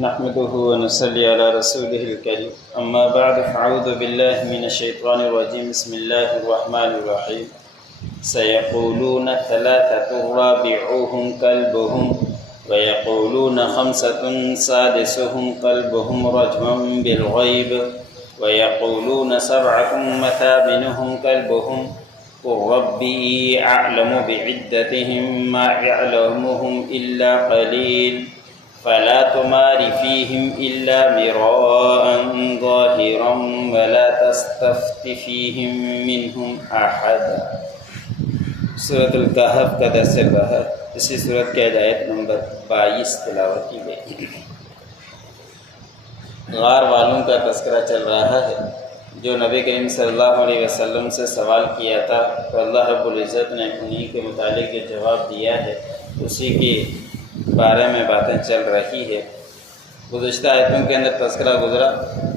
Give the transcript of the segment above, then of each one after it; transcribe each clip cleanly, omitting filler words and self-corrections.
نحمده ونصلي على رسوله الكريم اما بعد فاعوذ بالله من الشيطان الرجيم بسم الله الرحمن الرحيم سيقولون ثلاثة رابعهم كلبهم ويقولون خمسة سادسهم كلبهم رجما بالغيب ويقولون سبعة مثابنهم كلبهم قل ربي أعلم بعدتهم ما يعلمهم إلا قليل فلا تمار فيهم إلا مراء ظاهرا ولا تستفت فيهم منهم أحدا۔ سورۃ الکہف کا درس بحث اسی سورت کے آیت نمبر 22 تلاوت کی گئی۔ غار والوں کا تذکرہ چل رہا ہے جو نبی کریم صلی اللہ علیہ وسلم سے سوال کیا تھا تو اللہ رب العزت نے انہی کے متعلق جو جواب دیا ہے اسی کی بارے میں باتیں چل رہی ہے۔ گزشتہ آیتوں کے اندر تذکرہ گزرا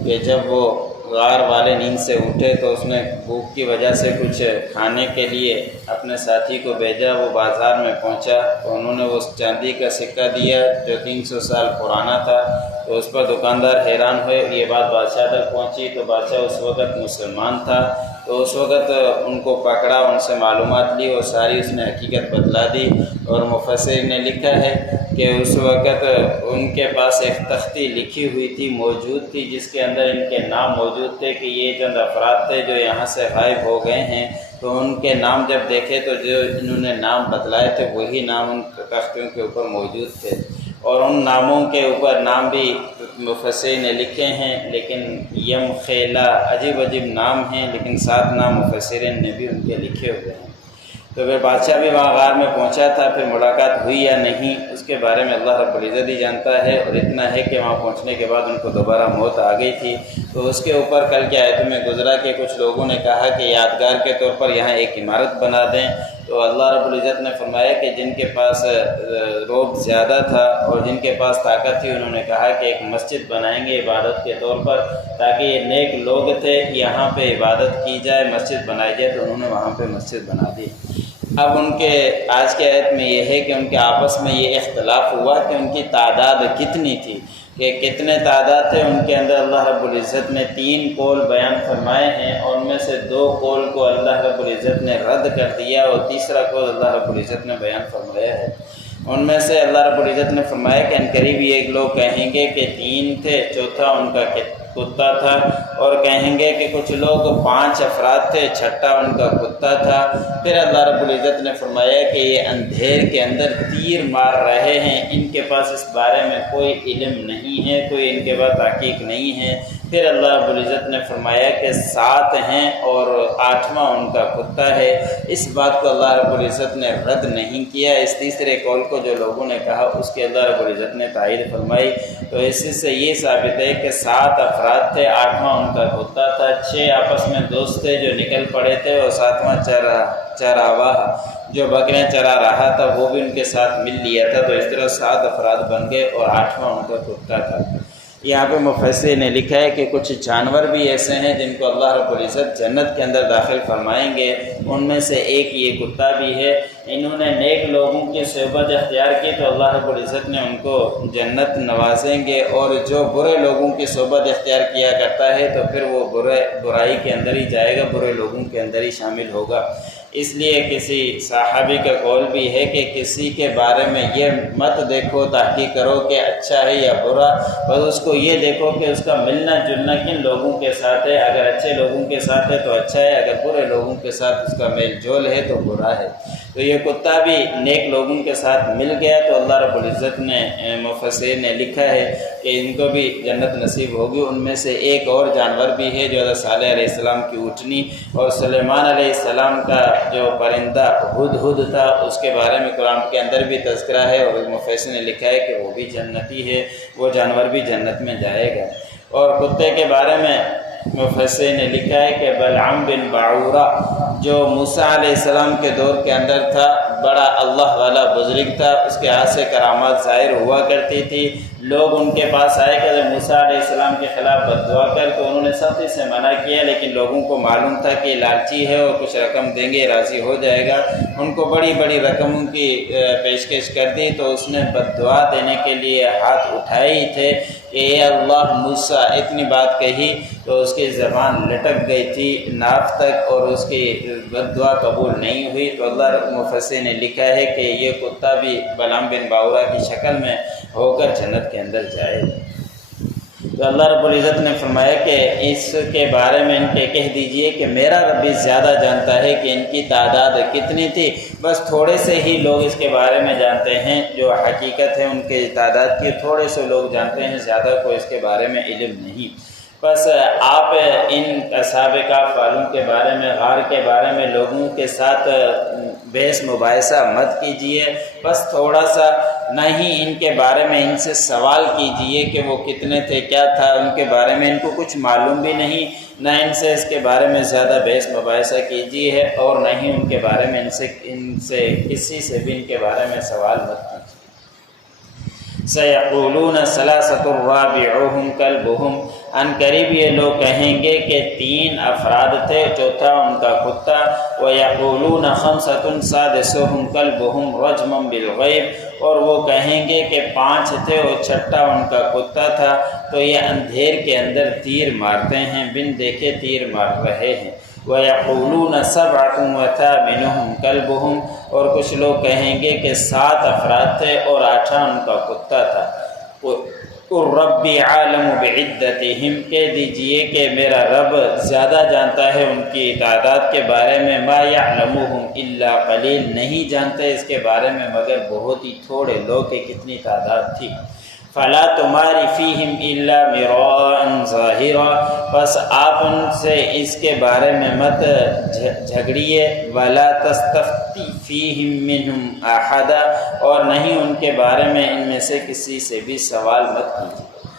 کہ جب وہ غار والے نیند سے اٹھے تو اس نے بھوک کی وجہ سے کچھ کھانے کے لیے اپنے ساتھی کو بھیجا۔ وہ بازار میں پہنچا تو انہوں نے اس چاندی کا سکہ دیا جو 300 سال پرانا تھا، تو اس پر دکاندار حیران ہوئے۔ یہ بات بادشاہ تک پہنچی تو بادشاہ اس وقت مسلمان تھا، تو اس وقت ان کو پکڑا، ان سے معلومات لی اور ساری اس نے حقیقت بتلا دی۔ اور مفسر نے لکھا ہے کہ اس وقت ان کے پاس ایک تختی لکھی ہوئی تھی، موجود تھی، جس کے اندر ان کے نام موجود تھے کہ یہ چند افراد تھے جو یہاں سے غائب ہو گئے ہیں۔ تو ان کے نام جب دیکھے تو جو انہوں نے نام بتلائے تھے وہی نام ان تختیوں کے اوپر موجود تھے، اور ان ناموں کے اوپر نام بھی مفسرین نے لکھے ہیں، لیکن یم خیلا عجیب عجیب نام ہیں، لیکن 7 نام مفسرین نے بھی ان کے لکھے ہوئے ہیں۔ تو پھر بادشاہ بھی وہاں غار میں پہنچا تھا، پھر ملاقات ہوئی یا نہیں اس کے بارے میں اللہ رب العزت ہی جانتا ہے، اور اتنا ہے کہ وہاں پہنچنے کے بعد ان کو دوبارہ موت آ گئی تھی۔ تو اس کے اوپر کل کی آیتوں میں گزرا کہ کچھ لوگوں نے کہا کہ یادگار کے طور پر یہاں ایک عمارت بنا دیں، تو اللہ رب العزت نے فرمایا کہ جن کے پاس رعب زیادہ تھا اور جن کے پاس طاقت تھی انہوں نے کہا کہ ایک مسجد بنائیں گے عبادت کے طور پر، تاکہ یہ نیک لوگ تھے یہاں پہ عبادت کی جائے، مسجد بنائی جائے، تو انہوں نے وہاں پہ مسجد بنا دی۔ اب ان کے آج کے آیت میں یہ ہے کہ ان کے آپس میں یہ اختلاف ہوا کہ ان کی تعداد کتنی تھی، کہ کتنے تعداد تھے ان کے اندر۔ اللہ رب العزت نے 3 قول بیان فرمائے ہیں، اور ان میں سے 2 قول کو اللہ رب العزت نے رد کر دیا، اور تیسرا قول اللہ رب العزت نے بیان فرمایا ہے۔ ان میں سے اللہ رب العزت نے فرمایا کہ عنقریب ایک لوگ کہیں گے کہ 3 تھے، چوتھا ان کا کتا تھا، اور کہیں گے کہ کچھ لوگ 5 افراد تھے، چھٹا ان کا کتا تھا۔ پھر اللہ رب العزت نے فرمایا کہ یہ اندھیر کے اندر تیر مار رہے ہیں، ان کے پاس اس بارے میں کوئی علم نہیں ہے، کوئی ان کے پاس تحقیق نہیں ہے۔ پھر اللہ رب العزت نے فرمایا کہ 7 ہیں اور 8واں ان کا کتا ہے۔ اس بات کو اللہ رب العزت نے رد نہیں کیا۔ اس تیسرے قول کو جو لوگوں نے کہا اس کے اللہ رب العزت نے تائید فرمائی۔ تو اس سے یہ ثابت ہے کہ 7 افراد تھے، 8واں ان کا کتا تھا، 6 آپس میں دوست تھے جو نکل پڑے تھے، اور 7واں چراواہ جو بکریاں چرا رہا تھا وہ بھی ان کے ساتھ مل لیا تھا۔ تو اس طرح 7 افراد بن گئے اور 8واں ان کا کتا تھا۔ یہاں پہ مفسر نے لکھا ہے کہ کچھ جانور بھی ایسے ہیں جن کو اللہ رب العزت جنت کے اندر داخل فرمائیں گے، ان میں سے ایک یہ کتا بھی ہے۔ انہوں نے نیک لوگوں کی صحبت اختیار کی تو اللہ رب العزت نے ان کو جنت نوازیں گے، اور جو برے لوگوں کی صحبت اختیار کیا کرتا ہے تو پھر وہ برائی کے اندر ہی جائے گا، برے لوگوں کے اندر ہی شامل ہوگا۔ اس لیے کسی صحابی کا قول بھی ہے کہ کسی کے بارے میں یہ مت دیکھو، تحقیق کرو کہ اچھا ہے یا برا، بس اس کو یہ دیکھو کہ اس کا ملنا جلنا کن لوگوں کے ساتھ ہے۔ اگر اچھے لوگوں کے ساتھ ہے تو اچھا ہے، اگر برے لوگوں کے ساتھ اس کا میل جول ہے تو برا ہے۔ تو یہ کتا بھی نیک لوگوں کے ساتھ مل گیا، تو اللہ رب العزت نے مفسر نے لکھا ہے کہ ان کو بھی جنت نصیب ہوگی۔ ان میں سے ایک اور جانور بھی ہے جو حضرت صالح علیہ السلام کی اونٹنی، اور سلیمان علیہ السلام کا جو پرندہ ہدہد تھا اس کے بارے میں قرآن کے اندر بھی تذکرہ ہے، اور مفسر نے لکھا ہے کہ وہ بھی جنتی ہے، وہ جانور بھی جنت میں جائے گا۔ اور کتے کے بارے میں مفسر نے لکھا ہے کہ بلعام بن باعورہ جو موسیٰ علیہ السلام کے دور کے اندر تھا، بڑا اللہ والا بزرگ تھا، اس کے ہاتھ سے کرامات ظاہر ہوا کرتی تھی، لوگ ان کے پاس آئے کہ حضرت موسیٰ علیہ السلام کے خلاف بد دعا کر کے انہوں نے سختی سے منع کیا، لیکن لوگوں کو معلوم تھا کہ لالچی ہے اور کچھ رقم دیں گے راضی ہو جائے گا، ان کو بڑی بڑی رقموں کی پیشکش کر دی، تو اس نے بد دعا دینے کے لیے ہاتھ اٹھائے ہی تھے کہ اے اللہ موسیٰ، اتنی بات کہی تو اس کی زبان لٹک گئی تھی ناف تک اور اس کی بد دعا قبول نہیں ہوئی۔ تو اللہ مفسر نے لکھا ہے کہ یہ کتا بھی بلعام بن باورا کی شکل میں ہو کر جنت کے اندر جائے گا۔ تو اللہ رب العزت نے فرمایا کہ اس کے بارے میں ان کے کہہ دیجئے کہ میرا رب بھی زیادہ جانتا ہے کہ ان کی تعداد کتنی تھی، بس تھوڑے سے ہی لوگ اس کے بارے میں جانتے ہیں، جو حقیقت ہے ان کی تعداد کی تھوڑے سے لوگ جانتے ہیں، زیادہ کو اس کے بارے میں علم نہیں۔ بس آپ ان اصحاب کہف والوں کے بارے میں، غار کے بارے میں لوگوں کے ساتھ بحث مباحثہ مت کیجئے، بس تھوڑا سا نہ ہی ان کے بارے میں ان سے سوال کیجئے کہ وہ کتنے تھے، کیا تھا ان کے بارے میں، ان کو کچھ معلوم بھی نہیں، نہ ان سے اس کے بارے میں زیادہ بحث مباحثہ کیجئے اور نہ ہی ان کے بارے میں ان سے کسی سے بھی ان کے بارے میں سوال مت کیجئے۔ سَيَقُولُونَ ثَلَاثَةٌ رَابِعُهُمْ كَلْبُهُمْ، ان قریب یہ لوگ کہیں گے کہ 3 افراد تھے، چوتھا ان کا کتا، وَيَقُولُونَ خَمْسَةٌ سَادِسُهُمْ كَلْبُهُمْ رَجْمًا بِالْغَيْبِ، اور وہ کہیں گے کہ 5 تھے اور چھٹا ان کا کتا تھا، تو یہ اندھیر کے اندر تیر مارتے ہیں، بن دیکھے تیر مار رہے ہیں۔ وَيَقُولُونَ سَبْعَةٌ وَثَامِنُهُمْ كَلْبُهُمْ، اور کچھ لوگ کہیں گے کہ 7 افراد تھے اور 8واں ان کا کتا تھا۔ قُلْ رَبِّ عَالَمُ بِعِدَّتِهِمْ، کہہ دیجئے کہ میرا رب زیادہ جانتا ہے ان کی تعداد کے بارے میں، مَا يَعْلَمُهُمْ إِلَّا قَلِيلٌ، نہیں جانتے اس کے بارے میں مگر بہت ہی تھوڑے لوگ کہ کتنی تعداد تھی۔ فَلَا تُمَارِ فِيهِمْ إِلَّا مِرَاءً ظَاهِرًا، بس آپ ان سے اس کے بارے میں مت جھگڑیے، وَلَا تَسْتَفْتِ فِيهِمْ مِنْهُمْ أَحَدًا، اور نہیں ان کے بارے میں ان میں سے کسی سے بھی سوال مت کیجیے۔